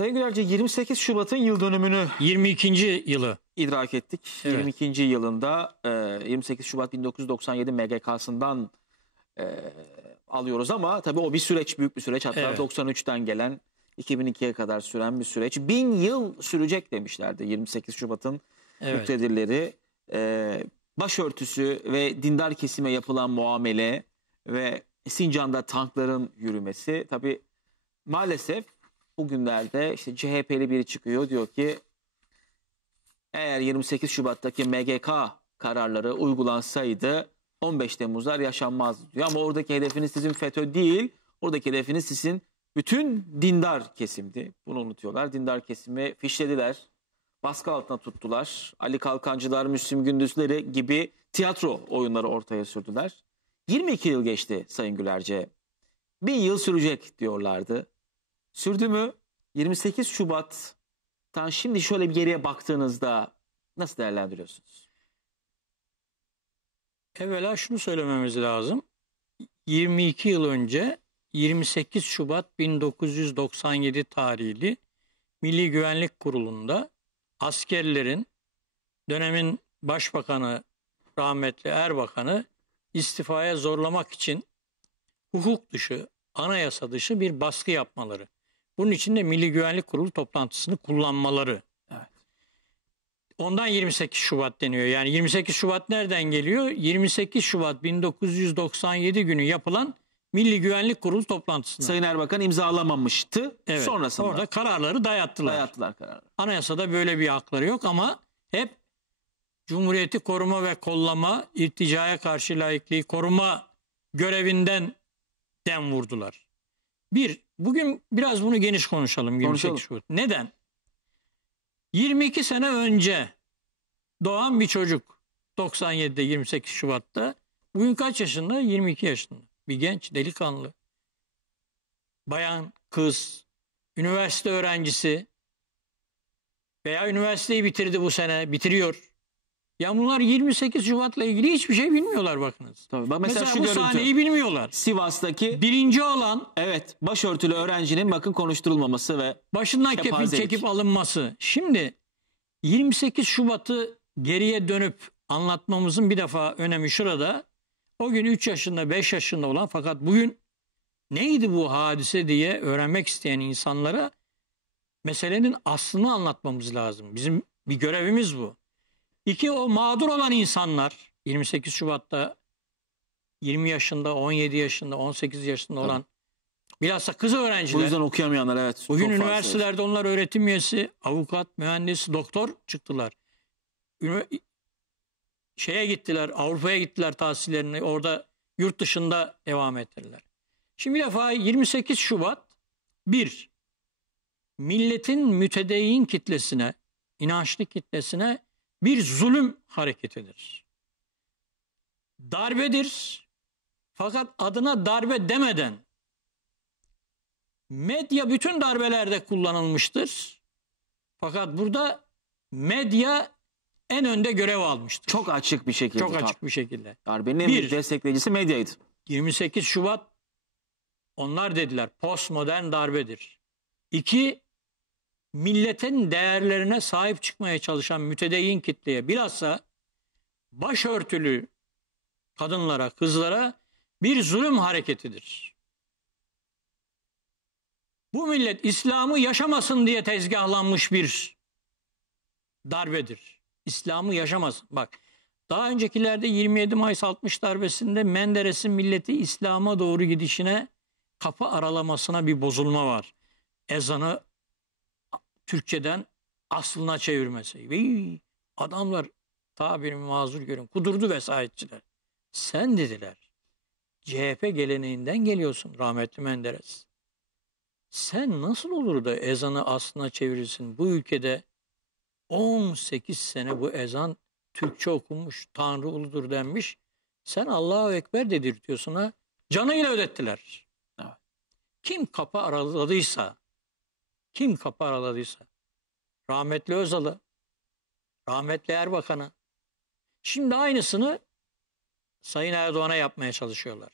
Sayın Gülerce 28 Şubat'ın yıl dönümünü 22. yılı. idrak ettik. Evet. 22. yılında e, 28 Şubat 1997 MGK'sından e, alıyoruz ama tabii o bir süreç, büyük bir süreç. Hatta Evet. 93'ten gelen 2002'ye kadar süren bir süreç. Bin yıl sürecek demişlerdi 28 Şubat'ın Evet. müktedirleri. E, başörtüsü ve dindar kesime yapılan muamele ve Sincan'da tankların yürümesi. Tabii maalesef bugünlerde işte CHP'li biri çıkıyor diyor ki eğer 28 Şubat'taki MGK kararları uygulansaydı 15 Temmuzlar yaşanmazdı diyor. Ama oradaki hedefiniz sizin FETÖ değil, oradaki hedefiniz sizin bütün dindar kesimdi. Bunu unutuyorlar. Dindar kesimi fişlediler, baskı altına tuttular. Ali Kalkancılar, Müslüm Gündüzleri gibi tiyatro oyunları ortaya sürdüler. 22 yıl geçti Sayın Gülerce. Bin yıl sürecek diyorlardı. Sürdü mü? 28 Şubat'tan şimdi şöyle bir geriye baktığınızda nasıl değerlendiriyorsunuz? Evvela şunu söylememiz lazım. 22 yıl önce 28 Şubat 1997 tarihli Milli Güvenlik Kurulu'nda askerlerin dönemin başbakanı rahmetli Erbakan'ı istifaya zorlamak için hukuk dışı, anayasa dışı bir baskı yapmaları. Bunun için de Milli Güvenlik Kurulu toplantısını kullanmaları. Evet. Ondan 28 Şubat deniyor. Yani 28 Şubat nereden geliyor? 28 Şubat 1997 günü yapılan Milli Güvenlik Kurulu toplantısında. Sayın Erbakan imzalamamıştı. Evet, Sonrasında Orada kararları dayattılar. dayattılar kararı. Anayasada böyle bir hakları yok ama hep Cumhuriyeti koruma ve kollama, irticaya karşı layıklığı koruma görevinden dem vurdular. Bir, bugün biraz bunu geniş konuşalım. 28 Konuşalım. Şubat. Neden? 22 sene önce doğan bir çocuk 97'de 28 Şubat'ta bugün kaç yaşında? 22 yaşında. Bir genç delikanlı. Bayan, kız, üniversite öğrencisi veya üniversiteyi bitirdi bu sene, bitiriyor. Ya bunlar 28 Şubat'la ilgili hiçbir şey bilmiyorlar bakınız. Tabii. Bak mesela, Mesela, şu bu görüntü. sahneyi bilmiyorlar. Sivas'taki Birinci olan evet başörtülü öğrencinin bakın konuşturulmaması ve başından Kepazelik. çekip alınması. Şimdi 28 Şubat'ı geriye dönüp anlatmamızın bir defa önemi şurada. O gün 3 yaşında 5 yaşında olan fakat bugün neydi bu hadise diye öğrenmek isteyen insanlara meselenin aslını anlatmamız lazım. Bizim bir görevimiz bu. İki o mağdur olan insanlar 28 Şubat'ta 20 yaşında, 17 yaşında, 18 yaşında olan bilhassa kız bu öğrenciler yüzden okuyamayanlar evet. Bugün fazla. üniversitelerde onlar öğretim üyesi, avukat, mühendis, doktor çıktılar. Ünivers- şeye gittiler, Avrupa'ya gittiler tahsillerini, orada yurt dışında devam ettirdiler. Şimdi bir defa 28 Şubat bir milletin mütedeyyin kitlesine, inançlı kitlesine bir zulüm hareketidir. Darbedir. Fakat adına darbe demeden medya bütün darbelerde kullanılmıştır. Fakat burada medya en önde görev almıştır. Çok açık bir şekilde. çok açık bir şekilde. Darbenin en Bir. büyük destekleyicisi medyaydı. 28 Şubat onlar dediler postmodern darbedir. İki, milletin değerlerine sahip çıkmaya çalışan mütedeyyin kitleye bilhassa başörtülü kadınlara, kızlara bir zulüm hareketidir. Bu millet İslam'ı yaşamasın diye tezgahlanmış bir darbedir. İslam'ı yaşamasın. Bak daha öncekilerde 27 Mayıs 60 darbesinde Menderes'in milleti İslam'a doğru gidişine kapı aralamasına bir bozulma var. Ezanı Türkçeden aslına çevirmesi. Vey, adamlar tabirimi mazur görün kudurdu vesayetçiler. Sen dediler CHP geleneğinden geliyorsun rahmetli Menderes. Sen nasıl olur da ezanı aslına çevirirsin? Bu ülkede 18 sene bu ezan Türkçe okunmuş, Tanrı uludur denmiş. Sen Allahu Ekber dedirtiyorsun ha. Canıyla ödettiler. Evet. Kim kapı araladıysa, kim kapı araladıysa, rahmetli Özal'ı, rahmetli Erbakan'ı, şimdi aynısını Sayın Erdoğan'a yapmaya çalışıyorlar.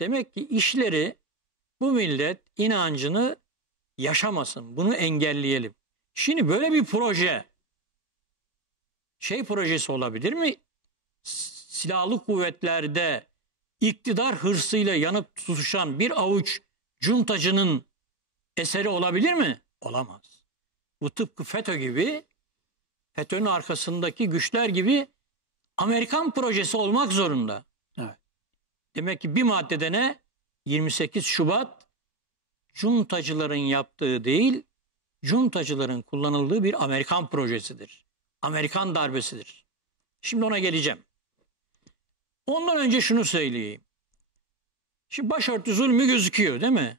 Demek ki işleri bu millet inancını yaşamasın. Bunu engelleyelim. Şimdi böyle bir proje şey projesi olabilir mi? Silahlı kuvvetlerde iktidar hırsıyla yanıp tutuşan bir avuç cuntacının eseri olabilir mi? Olamaz. Bu tıpkı FETÖ gibi, FETÖ'nün arkasındaki güçler gibi Amerikan projesi olmak zorunda. Evet. Demek ki bir maddede ne? 28 Şubat cuntacıların yaptığı değil, cuntacıların kullanıldığı bir Amerikan projesidir. Amerikan darbesidir. Şimdi ona geleceğim. Ondan önce şunu söyleyeyim. Şimdi başörtü zulmü gözüküyor değil mi?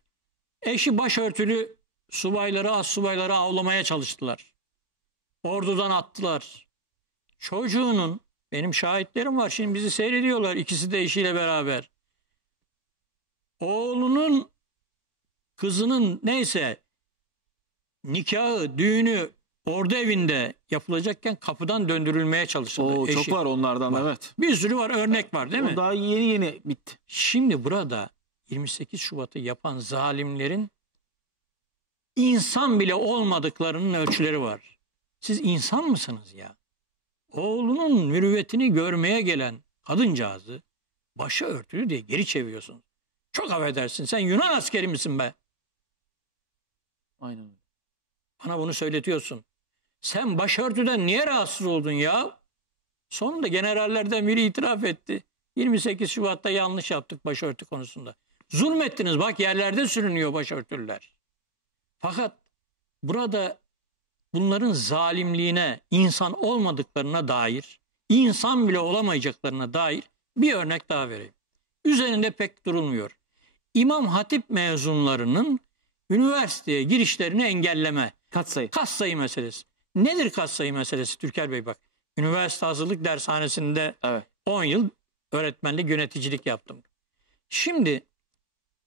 Eşi başörtülü subayları, az subayları avlamaya çalıştılar. Ordudan attılar. Çocuğunun, benim şahitlerim var şimdi bizi seyrediyorlar ikisi de eşiyle beraber. Oğlunun, kızının neyse nikahı, düğünü ordu evinde yapılacakken kapıdan döndürülmeye çalışıldı. Oo, çok Eşi. var onlardan Var. evet. Bir sürü var örnek var değil O mi? daha yeni yeni bitti. Şimdi burada 28 Şubat'ı yapan zalimlerin insan bile olmadıklarının ölçüleri var. Siz insan mısınız ya? Oğlunun mürüvvetini görmeye gelen kadıncağızı başı örtülü diye geri çeviriyorsun. Çok affedersin sen Yunan askeri misin be? Aynen. Bana bunu söyletiyorsun. Sen başörtüden niye rahatsız oldun ya? Sonunda generallerden biri itiraf etti. 28 Şubat'ta yanlış yaptık başörtü konusunda. Zulmettiniz bak yerlerde sürünüyor başörtüler. Fakat burada bunların zalimliğine, insan olmadıklarına dair, insan bile olamayacaklarına dair bir örnek daha vereyim. Üzerinde pek durulmuyor. İmam Hatip mezunlarının üniversiteye girişlerini engelleme. Katsayı. Katsayı meselesi. Nedir katsayı meselesi Türker Bey bak. Üniversite hazırlık dershanesinde Evet. 10 yıl öğretmenlik yöneticilik yaptım. Şimdi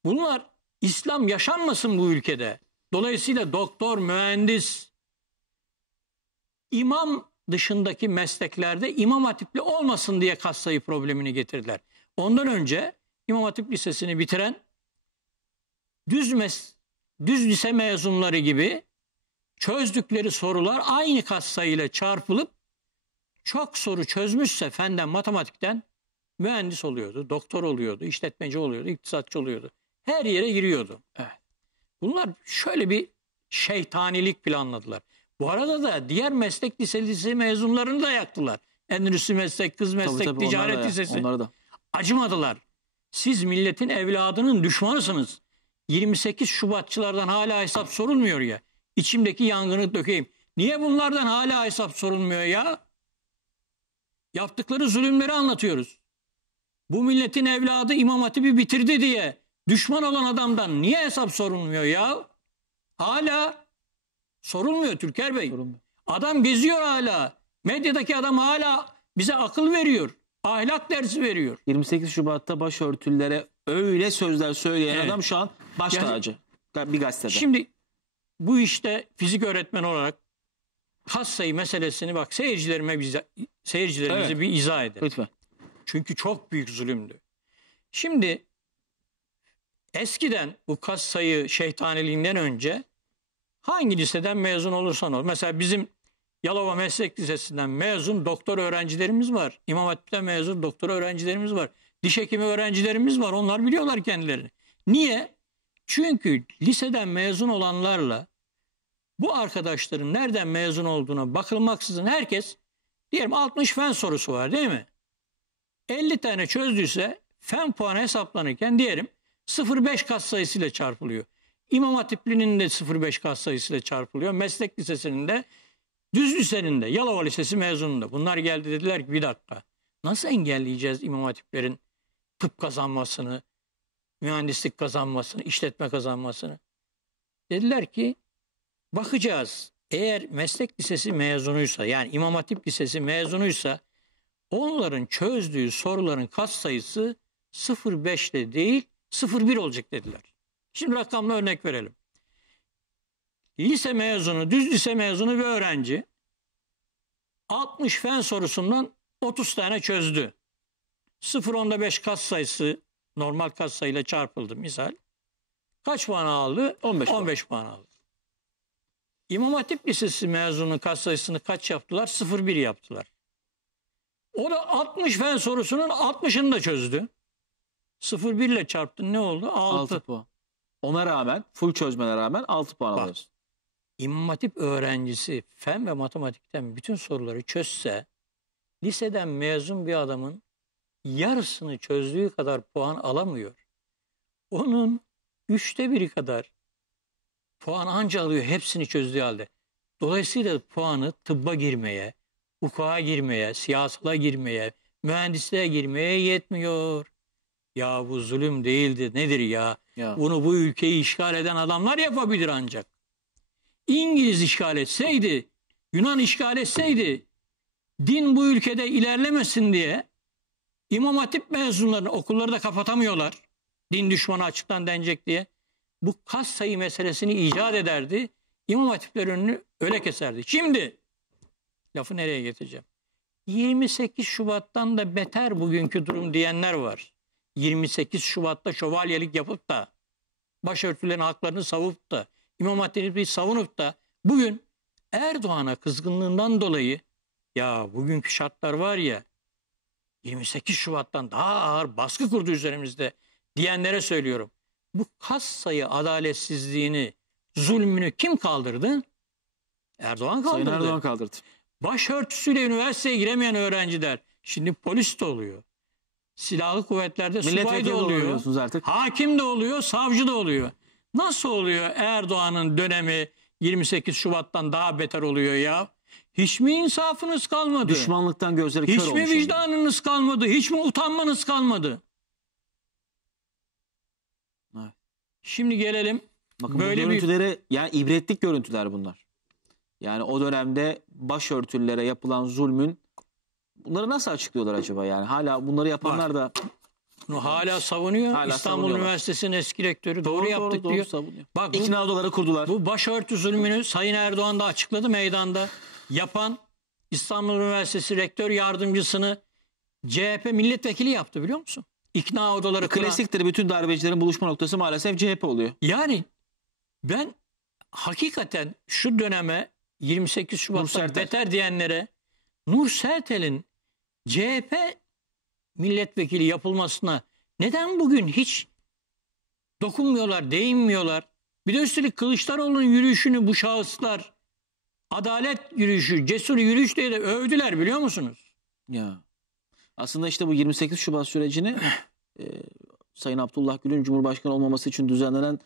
bunlar İslam yaşanmasın bu ülkede. Dolayısıyla doktor, mühendis, imam dışındaki mesleklerde imam hatipli olmasın diye katsayı problemini getirdiler. Ondan önce İmam Hatip Lisesi'ni bitiren düz, mes düz lise mezunları gibi çözdükleri sorular aynı katsayıyla çarpılıp çok soru çözmüşse fenden matematikten mühendis oluyordu, doktor oluyordu, işletmeci oluyordu, iktisatçı oluyordu. Her yere giriyordu. Evet. Bunlar şöyle bir şeytanilik planladılar. Bu arada da diğer meslek lisesi mezunlarını da yaktılar. Endüstri meslek, kız meslek, Tabii, tabii, ticaret da- lisesi. Onları da. Acımadılar. Siz milletin evladının düşmanısınız. 28 Şubatçılardan hala hesap sorulmuyor ya. İçimdeki yangını dökeyim. Niye bunlardan hala hesap sorulmuyor ya? Yaptıkları zulümleri anlatıyoruz. Bu milletin evladı İmam Hatip'i bitirdi diye düşman olan adamdan niye hesap sorulmuyor ya? Hala sorulmuyor Türker Bey. Sorulmuyor. Adam geziyor hala. Medyadaki adam hala bize akıl veriyor. Ahlak dersi veriyor. 28 Şubat'ta başörtülere öyle sözler söyleyen Evet. adam şu an baş Yani- tacı. Bir gazetede. Şimdi bu işte fizik öğretmeni olarak kas sayı meselesini bak seyircilerime bize, seyircilerimize Evet. bir izah edelim. Lütfen. Çünkü çok büyük zulümdü. Şimdi eskiden bu kas sayı şeytaniliğinden önce hangi liseden mezun olursan ol. Mesela bizim Yalova Meslek Lisesi'nden mezun doktor öğrencilerimiz var. İmam Hatip'ten mezun doktor öğrencilerimiz var. Diş hekimi öğrencilerimiz var. Onlar biliyorlar kendilerini. Niye? Çünkü liseden mezun olanlarla bu arkadaşların nereden mezun olduğuna bakılmaksızın herkes diyelim 60 fen sorusu var değil mi? 50 tane çözdüyse fen puanı hesaplanırken diyelim 0,5 kat sayısıyla çarpılıyor. İmam Hatipli'nin de 0,5 kat sayısıyla çarpılıyor. Meslek lisesinin de düz lisenin de Yalova Lisesi mezununda. Bunlar geldi dediler ki bir dakika nasıl engelleyeceğiz İmam Hatiplerin tıp kazanmasını, mühendislik kazanmasını, işletme kazanmasını? Dediler ki bakacağız. Eğer meslek lisesi mezunuysa yani İmam Hatip Lisesi mezunuysa onların çözdüğü soruların kat sayısı 0,5 ile değil 0,1 olacak dediler. Şimdi rakamla örnek verelim. Lise mezunu, düz lise mezunu bir öğrenci 60 fen sorusundan 30 tane çözdü. 0.5 kat sayısı normal kat sayıyla çarpıldı misal. Kaç puan aldı? 15 puan. 15 puan aldı. İmam Hatip Lisesi mezunu kaç sayısını kaç yaptılar? 0-1 yaptılar. O da 60 fen sorusunun 60'ını da çözdü. 0-1 ile çarptın ne oldu? 6. 6 puan. Ona rağmen full çözmene rağmen 6 puan Bak. alıyorsun. İmam Hatip öğrencisi fen ve matematikten bütün soruları çözse liseden mezun bir adamın yarısını çözdüğü kadar puan alamıyor. Onun üçte biri kadar puan anca alıyor hepsini çözdüğü halde. Dolayısıyla puanı tıbba girmeye, hukuka girmeye, siyasala girmeye, mühendisliğe girmeye yetmiyor. Ya bu zulüm değildir nedir ya? Ya. Bunu bu ülkeyi işgal eden adamlar yapabilir ancak. İngiliz işgal etseydi, Yunan işgal etseydi, din bu ülkede ilerlemesin diye İmam Hatip mezunlarını okulları da kapatamıyorlar. Din düşmanı açıktan denecek diye. Bu kas sayı meselesini icat ederdi. İmam Hatipler önünü öyle keserdi. Şimdi lafı nereye getireceğim? 28 Şubat'tan da beter bugünkü durum diyenler var. 28 Şubat'ta şövalyelik yapıp da başörtülerin haklarını savup da İmam Hatip'i savunup da bugün Erdoğan'a kızgınlığından dolayı ya bugünkü şartlar var ya 28 Şubat'tan daha ağır baskı kurdu üzerimizde diyenlere söylüyorum. Bu kas sayı adaletsizliğini, zulmünü kim kaldırdı? Erdoğan Sayın kaldırdı. Erdoğan kaldırdı. Başörtüsüyle üniversiteye giremeyen öğrenciler şimdi polis de oluyor. Silahlı kuvvetlerde subay da oluyor. oluyorsunuz artık. Hakim de oluyor, savcı da oluyor. Nasıl oluyor Erdoğan'ın dönemi 28 Şubat'tan daha beter oluyor ya? Hiç mi insafınız kalmadı? Düşmanlıktan gözleri kör Hiç olmuş. mi oldu. vicdanınız kalmadı? Hiç mi utanmanız kalmadı? Evet. Şimdi gelelim Bakın Böyle bu bir- görüntüleri yani ibretlik görüntüler bunlar. Yani o dönemde başörtülere yapılan zulmün bunları nasıl açıklıyorlar acaba yani? Hala bunları yapanlar da bunu hala savunuyor. Hala İstanbul savunuyorlar. Üniversitesi'nin eski rektörü doğru, yaptık doğru diyor. savunuyor. Bak bu, İkna odaları kurdular. bu başörtü zulmünü Sayın Erdoğan da açıkladı meydanda. Yapan İstanbul Üniversitesi rektör yardımcısını CHP milletvekili yaptı biliyor musun? İkna odaları kuran- Klasiktir bütün darbecilerin buluşma noktası maalesef CHP oluyor. Yani ben hakikaten şu döneme 28 Nur Şubat'ta Sertel. beter diyenlere Nur Sertel'in CHP milletvekili yapılmasına neden bugün hiç dokunmuyorlar, değinmiyorlar? Bir de üstelik Kılıçdaroğlu'nun yürüyüşünü bu şahıslar adalet yürüyüşü, cesur yürüyüş diye de övdüler biliyor musunuz? Ya. Aslında işte bu 28 Şubat sürecini e, Sayın Abdullah Gül'ün Cumhurbaşkanı olmaması için düzenlenen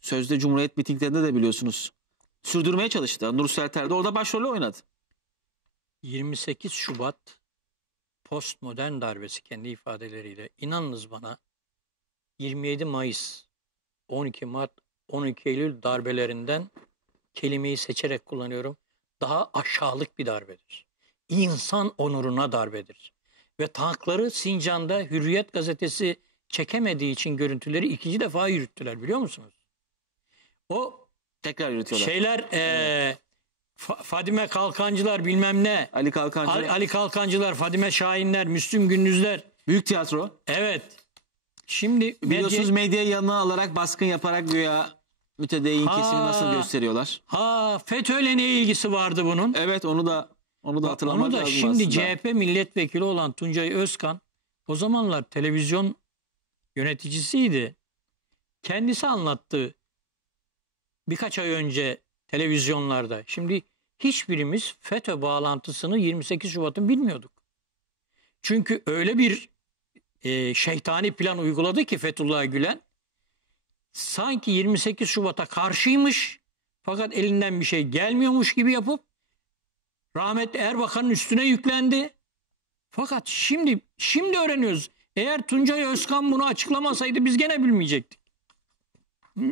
sözde Cumhuriyet mitinglerinde de biliyorsunuz. Sürdürmeye çalıştı. Nur Serter de orada başrolü oynadı. 28 Şubat postmodern darbesi kendi ifadeleriyle inanınız bana 27 Mayıs 12 Mart 12 Eylül darbelerinden kelimeyi seçerek kullanıyorum. Daha aşağılık bir darbedir. İnsan onuruna darbedir. Ve tankları Sincan'da Hürriyet gazetesi çekemediği için görüntüleri ikinci defa yürüttüler biliyor musunuz? O Tekrar yürütüyorlar. şeyler eee, Fa- Fadime Kalkancılar bilmem ne Ali Kalkancı. Ali, Ali Kalkancılar, Fadime Şahinler, Müslüm Gündüzler. Büyük tiyatro. Evet. Şimdi Biliyorsunuz medya, medyayı yanına alarak baskın yaparak güya mütedeyyin Ha. kesimi nasıl gösteriyorlar. ha FETÖ'yle ne ilgisi vardı bunun? Evet onu da onu da hatırlamak Onu da lazım şimdi aslında. CHP milletvekili olan Tuncay Özkan o zamanlar televizyon yöneticisiydi. Kendisi anlattı birkaç ay önce televizyonlarda. Şimdi hiçbirimiz FETÖ bağlantısını 28 Şubat'ın bilmiyorduk. Çünkü öyle bir e, şeytani plan uyguladı ki Fethullah Gülen sanki 28 Şubat'a karşıymış fakat elinden bir şey gelmiyormuş gibi yapıp rahmetli Erbakan'ın üstüne yüklendi. Fakat şimdi şimdi öğreniyoruz. Eğer Tuncay Özkan bunu açıklamasaydı biz gene bilmeyecektik. Hı?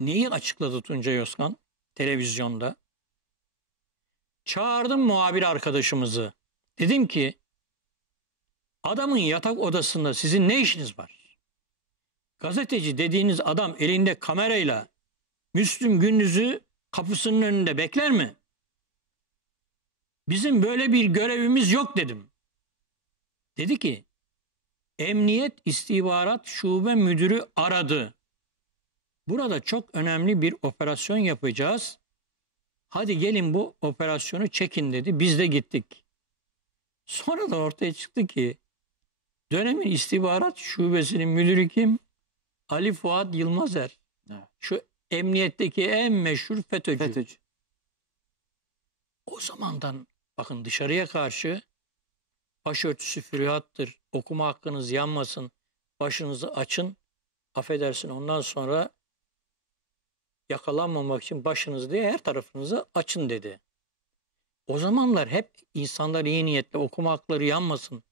Neyi açıkladı Tuncay Özkan televizyonda? Çağırdım muhabir arkadaşımızı. Dedim ki adamın yatak odasında sizin ne işiniz var? Gazeteci dediğiniz adam elinde kamerayla Müslüm Gündüz'ü kapısının önünde bekler mi? Bizim böyle bir görevimiz yok dedim. Dedi ki Emniyet İstihbarat Şube Müdürü aradı. Burada çok önemli bir operasyon yapacağız. Hadi gelin bu operasyonu çekin dedi. Biz de gittik. Sonra da ortaya çıktı ki dönemin istihbarat şubesinin müdürü kim? Ali Fuat Yılmazer. Evet. Şu emniyetteki en meşhur FETÖ'cü. FETÖ'cü. O zamandan bakın dışarıya karşı başörtüsü füryattır. Okuma hakkınız yanmasın. Başınızı açın. Affedersin ondan sonra yakalanmamak için başınızı diye her tarafınızı açın dedi. O zamanlar hep insanlar iyi niyetle okuma hakları yanmasın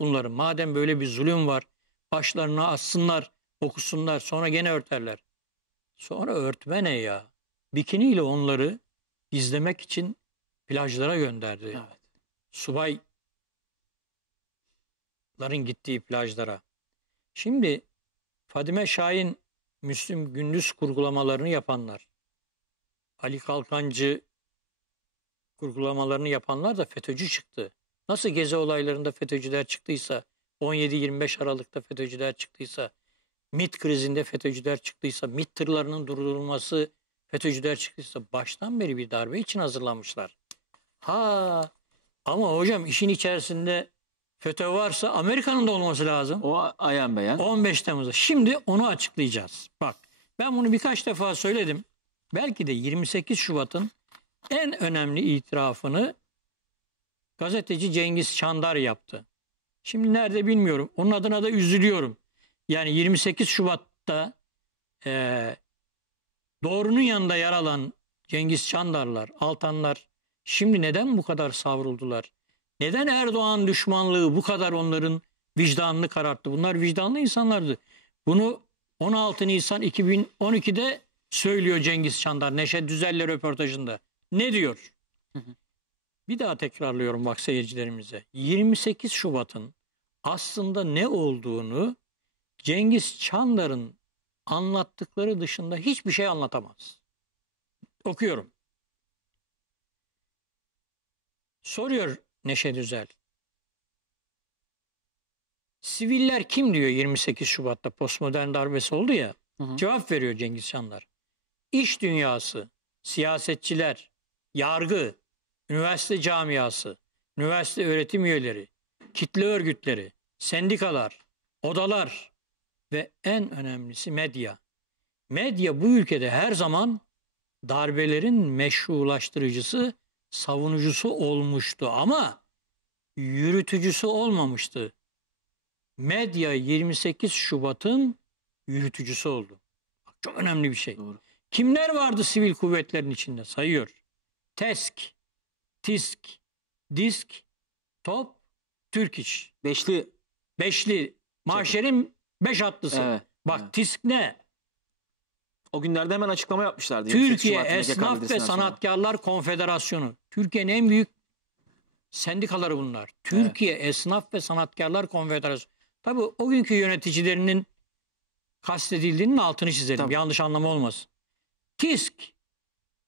bunların. Madem böyle bir zulüm var başlarına assınlar okusunlar sonra gene örterler. Sonra örtme ne ya? Bikiniyle onları izlemek için plajlara gönderdi. Evet. Subayların gittiği plajlara. Şimdi Fadime Şahin Müslüm Gündüz kurgulamalarını yapanlar. Ali Kalkancı kurgulamalarını yapanlar da FETÖ'cü çıktı. Nasıl gezi olaylarında FETÖ'cüler çıktıysa, 17-25 Aralık'ta FETÖ'cüler çıktıysa, MIT krizinde FETÖ'cüler çıktıysa, MIT tırlarının durdurulması FETÖ'cüler çıktıysa baştan beri bir darbe için hazırlanmışlar. Ha ama hocam işin içerisinde FETÖ varsa Amerika'nın da olması lazım. O ayan beyan. 15 Temmuz'da. Şimdi onu açıklayacağız. Bak ben bunu birkaç defa söyledim. Belki de 28 Şubat'ın en önemli itirafını gazeteci Cengiz Çandar yaptı. Şimdi nerede bilmiyorum. Onun adına da üzülüyorum. Yani 28 Şubat'ta eee doğrunun yanında yer alan Cengiz Çandarlar, Altanlar şimdi neden bu kadar savruldular? Neden Erdoğan düşmanlığı bu kadar onların vicdanını kararttı? Bunlar vicdanlı insanlardı. Bunu 16 Nisan 2012'de söylüyor Cengiz Çandar Neşet Düzel'le röportajında. Ne diyor? Bir daha tekrarlıyorum bak seyircilerimize. 28 Şubat'ın aslında ne olduğunu Cengiz Çandar'ın anlattıkları dışında hiçbir şey anlatamaz. Okuyorum. Soruyor Neşet Düzel. Siviller kim diyor 28 Şubat'ta postmodern darbesi oldu ya. Hı hı. Cevap veriyor Cengiz Çandar. İş dünyası, siyasetçiler, yargı, üniversite camiası, üniversite öğretim üyeleri, kitle örgütleri, sendikalar, odalar ve en önemlisi medya. Medya bu ülkede her zaman darbelerin meşrulaştırıcısı, savunucusu olmuştu ama yürütücüsü olmamıştı. Medya 28 Şubat'ın yürütücüsü oldu. Bak, çok önemli bir şey. Doğru. Kimler vardı sivil kuvvetlerin içinde? Sayıyor. TESK, TİSK, DISK, TOP, Türk İş. Beşli. Beşli. Mahşerin beş atlısı. Evet. Bak evet. TİSK ne? O günlerde hemen açıklama yapmışlardı. 28 Türkiye Esnaf ve. Sanatkarlar Konfederasyonu. Türkiye'nin en büyük sendikaları bunlar. Türkiye Esnaf ve Sanatkarlar Konfederasyonu. Tabii o günkü yöneticilerinin kastedildiğinin altını çizelim. Tabii. Yanlış anlama olmasın. TİSK,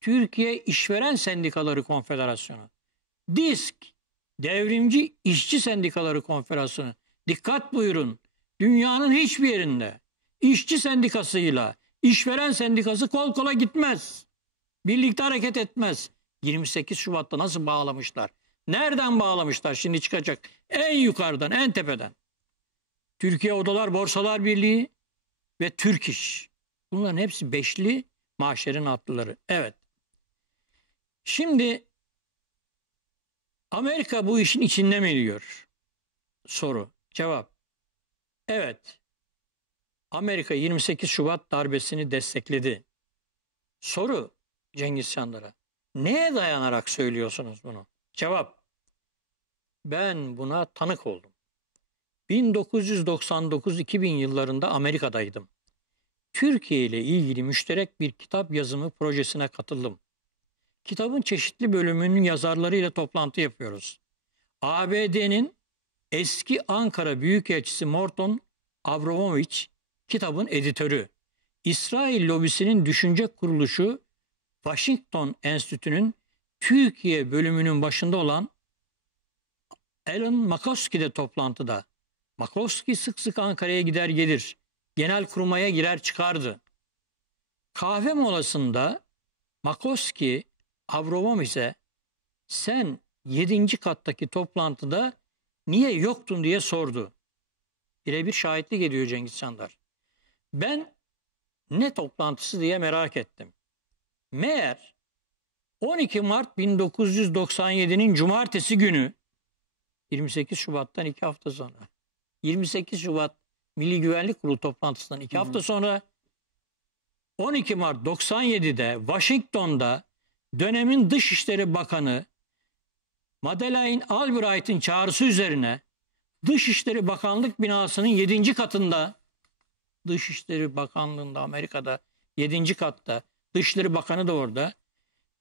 Türkiye İşveren Sendikaları Konfederasyonu. DİSK, Devrimci İşçi Sendikaları Konfederasyonu. Dikkat buyurun. Dünyanın hiçbir yerinde işçi sendikasıyla işveren sendikası kol kola gitmez. Birlikte hareket etmez. 28 Şubat'ta nasıl bağlamışlar? Nereden bağlamışlar? Şimdi çıkacak. En yukarıdan, en tepeden. Türkiye Odalar Borsalar Birliği ve Türk İş. Bunların hepsi beşli mahşerin atlıları. Evet. Şimdi Amerika bu işin içinde mi diyor? Soru. Cevap. Evet. Amerika 28 Şubat darbesini destekledi. Soru Cengiz Çandar'a. Neye dayanarak söylüyorsunuz bunu? Cevap. Ben buna tanık oldum. 1999-2000 yıllarında Amerika'daydım. Türkiye ile ilgili müşterek bir kitap yazımı projesine katıldım. Kitabın çeşitli bölümünün yazarlarıyla toplantı yapıyoruz. ABD'nin eski Ankara Büyükelçisi Morton Abramovich kitabın editörü. İsrail lobisinin düşünce kuruluşu Washington Enstitüsü'nün Türkiye bölümünün başında olan Alan McCoskey de toplantıda. McCoskey sık sık Ankara'ya gider gelir. Genel kurmaya girer çıkardı. Kahve molasında McCoskey Avrovam ise sen 7. kattaki toplantıda niye yoktun diye sordu. Birebir şahitlik ediyor Cengiz Çandar. Ben ne toplantısı diye merak ettim. Meğer 12 Mart 1997'nin cumartesi günü 28 Şubat'tan iki hafta sonra 28 Şubat Milli Güvenlik Kurulu toplantısından iki hafta sonra 12 Mart 97'de Washington'da dönemin Dışişleri Bakanı Madeleine Albright'ın çağrısı üzerine Dışişleri Bakanlık binasının 7. katında Dışişleri Bakanlığı'nda Amerika'da 7. katta Dışişleri Bakanı da orada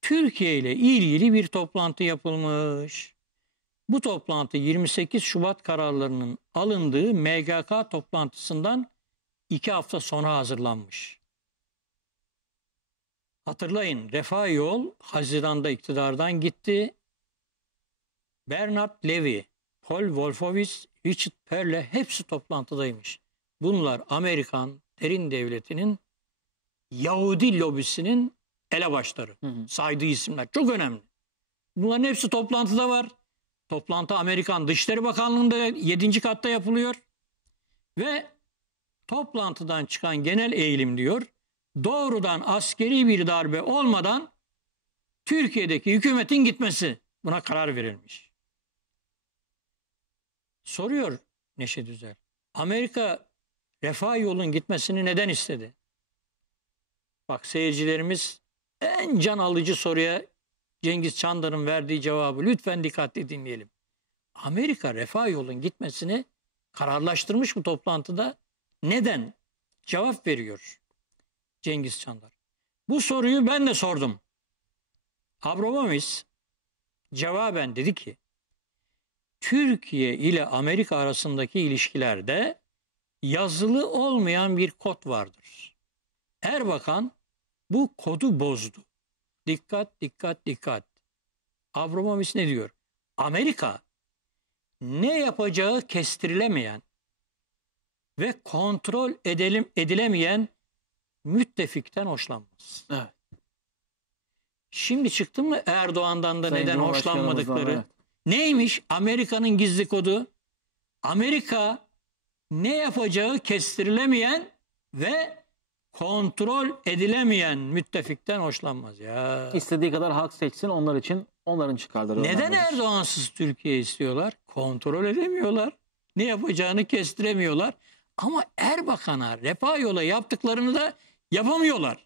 Türkiye ile ilgili bir toplantı yapılmış. Bu toplantı 28 Şubat kararlarının alındığı MGK toplantısından iki hafta sonra hazırlanmış. Hatırlayın Refah Yol Haziran'da iktidardan gitti. Bernard Levy, Paul Wolfowitz, Richard Perle hepsi toplantıdaymış. Bunlar Amerikan derin devletinin Yahudi lobisinin elebaşları. Hı hı. Saydığı isimler çok önemli. Bunların hepsi toplantıda var. Toplantı Amerikan Dışişleri Bakanlığı'nda 7. katta yapılıyor. Ve toplantıdan çıkan genel eğilim diyor. Doğrudan askeri bir darbe olmadan Türkiye'deki hükümetin gitmesi buna karar verilmiş. Soruyor Neşet Üzer. Amerika refah yolun gitmesini neden istedi? Bak seyircilerimiz en can alıcı soruya Cengiz Çandar'ın verdiği cevabı lütfen dikkatli dinleyelim. Amerika refah yolun gitmesini kararlaştırmış bu toplantıda. Neden? Cevap veriyor Cengiz Çandar. Bu soruyu ben de sordum. Abramovich cevaben dedi ki Türkiye ile Amerika arasındaki ilişkilerde yazılı olmayan bir kod vardır. Erbakan bu kodu bozdu. Dikkat, dikkat, dikkat. Abramovich ne diyor? Amerika ne yapacağı kestirilemeyen ve kontrol edelim, edilemeyen müttefikten hoşlanmaz. Evet. Şimdi çıktı mı Erdoğan'dan da Sayın neden hoşlanmadıkları? evet. Neymiş Amerika'nın gizli kodu? Amerika ne yapacağı kestirilemeyen ve kontrol edilemeyen müttefikten hoşlanmaz ya. İstediği kadar halk seçsin onlar için onların çıkarları Neden. Erdoğansız Türkiye istiyorlar? Kontrol edemiyorlar. Ne yapacağını kestiremiyorlar. Ama Erbakan'a refah yola yaptıklarını da yapamıyorlar.